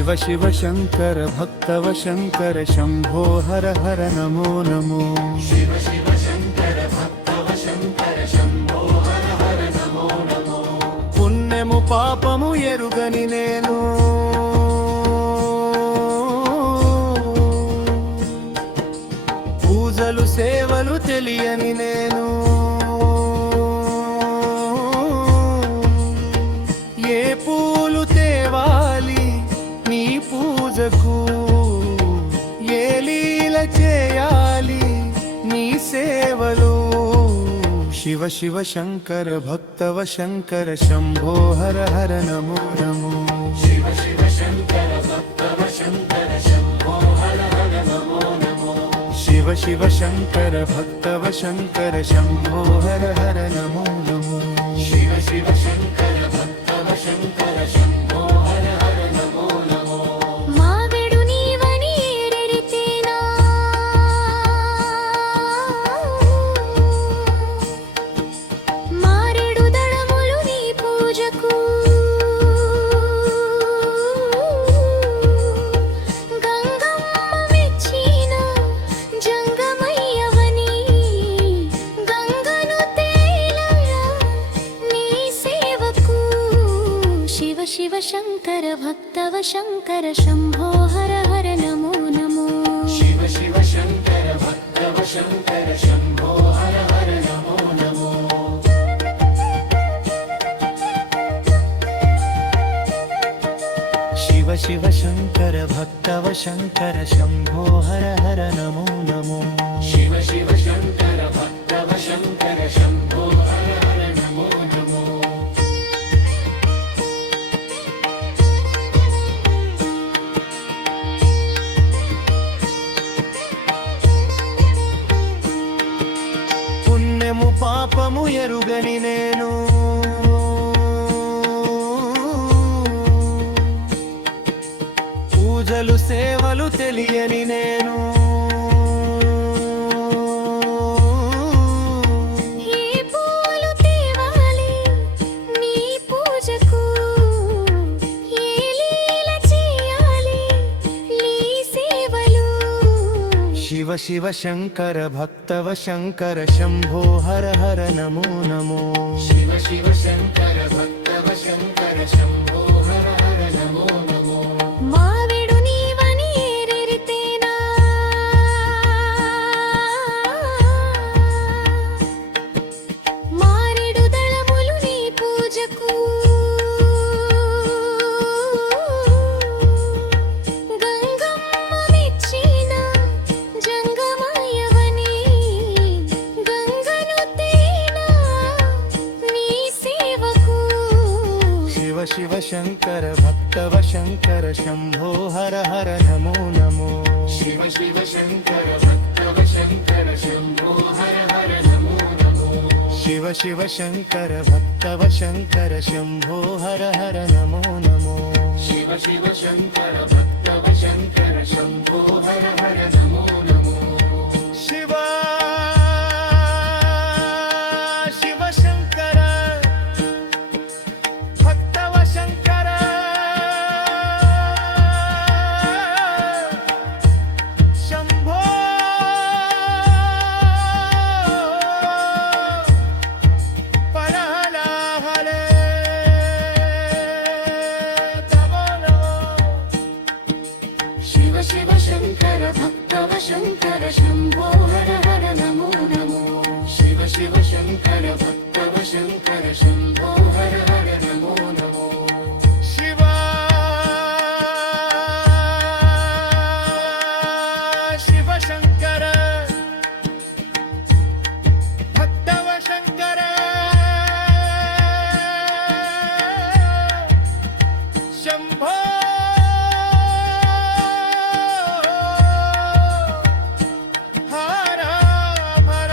शिव शिव शंकर भक्तव शंकर शंभो हर हर नमो नमो। शिव शिव शंकर भक्तव शंकर शंभो हर हर नमो नमो। पुण्यमु पापमु एरुगनि नेनु పూజలు సేవలు తెలియని నేను ఏ పూలు తేవాలి నీ పూజకు ఏ లీల చేయాలి నీ సేవలు శివ శివ శంకర భక్తవ శంకర శంభో హర హర నమో నమో। शिव शिव शंकर भक्तव शंकर शंभो हर हर नमो नमो। शिव शिव शंकर भक्तव शंकर शंभो हर हर नमो नमो। शिव शिव शंकर भक्तव शंकर शंभो हर हर नमो नमो। మావెడు నీవని ఎరితేనా మారెడు దళములు నీ పూజకు గంగమ్మ మెచ్చిన జంగమయ్యవని గంగను తేలరా నీ సేవకు శివ శివ శంకర భక్తవ శంకర శంభో హర హర నమో నమో। शिव शिव शंकर भक्तव शंकर शंभो हर हर नमो नमो। शिव शिव शंकर भक्तव शंकर शंभो हर हर नमो नमो। शिव शिव शंकर भक्तव शंकर शंभो हर हर नमो नमो। పుణ్యము పాపము ఎరుగని నేను పూజలు సేవలు తెలియని నేను ఏ పూలు తేవాలి నీ పూజకు ఏ లీల చేయాలి నీ సేవలు శివ శివ శంకర భక్తవ శంకర శంభో హర హర నమో నమో। शिव शिव शंकर भक्तव शंकर शंभो हर हर नमो नमो। మావెడు నీవని ఎరితేనా మారెడు దళములు నీ పూజకు గంగమ్మ మెచ్చిన జంగమయ్యవని గంగను తేనా నీ సేవకు శివ శివ శంకర భక్తవ శంకర శంభో హర హర నమో నమో। शिव शिव शंकर भक्तव शंकर शंभो हर हर नमो नमो। शिव शिव शंकर भक्तव शंकर शंभो हर हर नमो नमो। शिव शिव शंकर भक्तव शंकर शंभो हर हर नमो नमो। शिव शिव शंकर भक्तव शंकर शंभो परहला हरे नमो नमो। शिव शिव शंकर भक्तव शंकर शंभो हर हर नमो नमो। शिव शिव शंकर भक्तव शंकर शंभो हर हर नमो नमो। शिव शिव शंकर भक्तव शंकर शंभो हर हर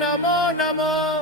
नमो नमो।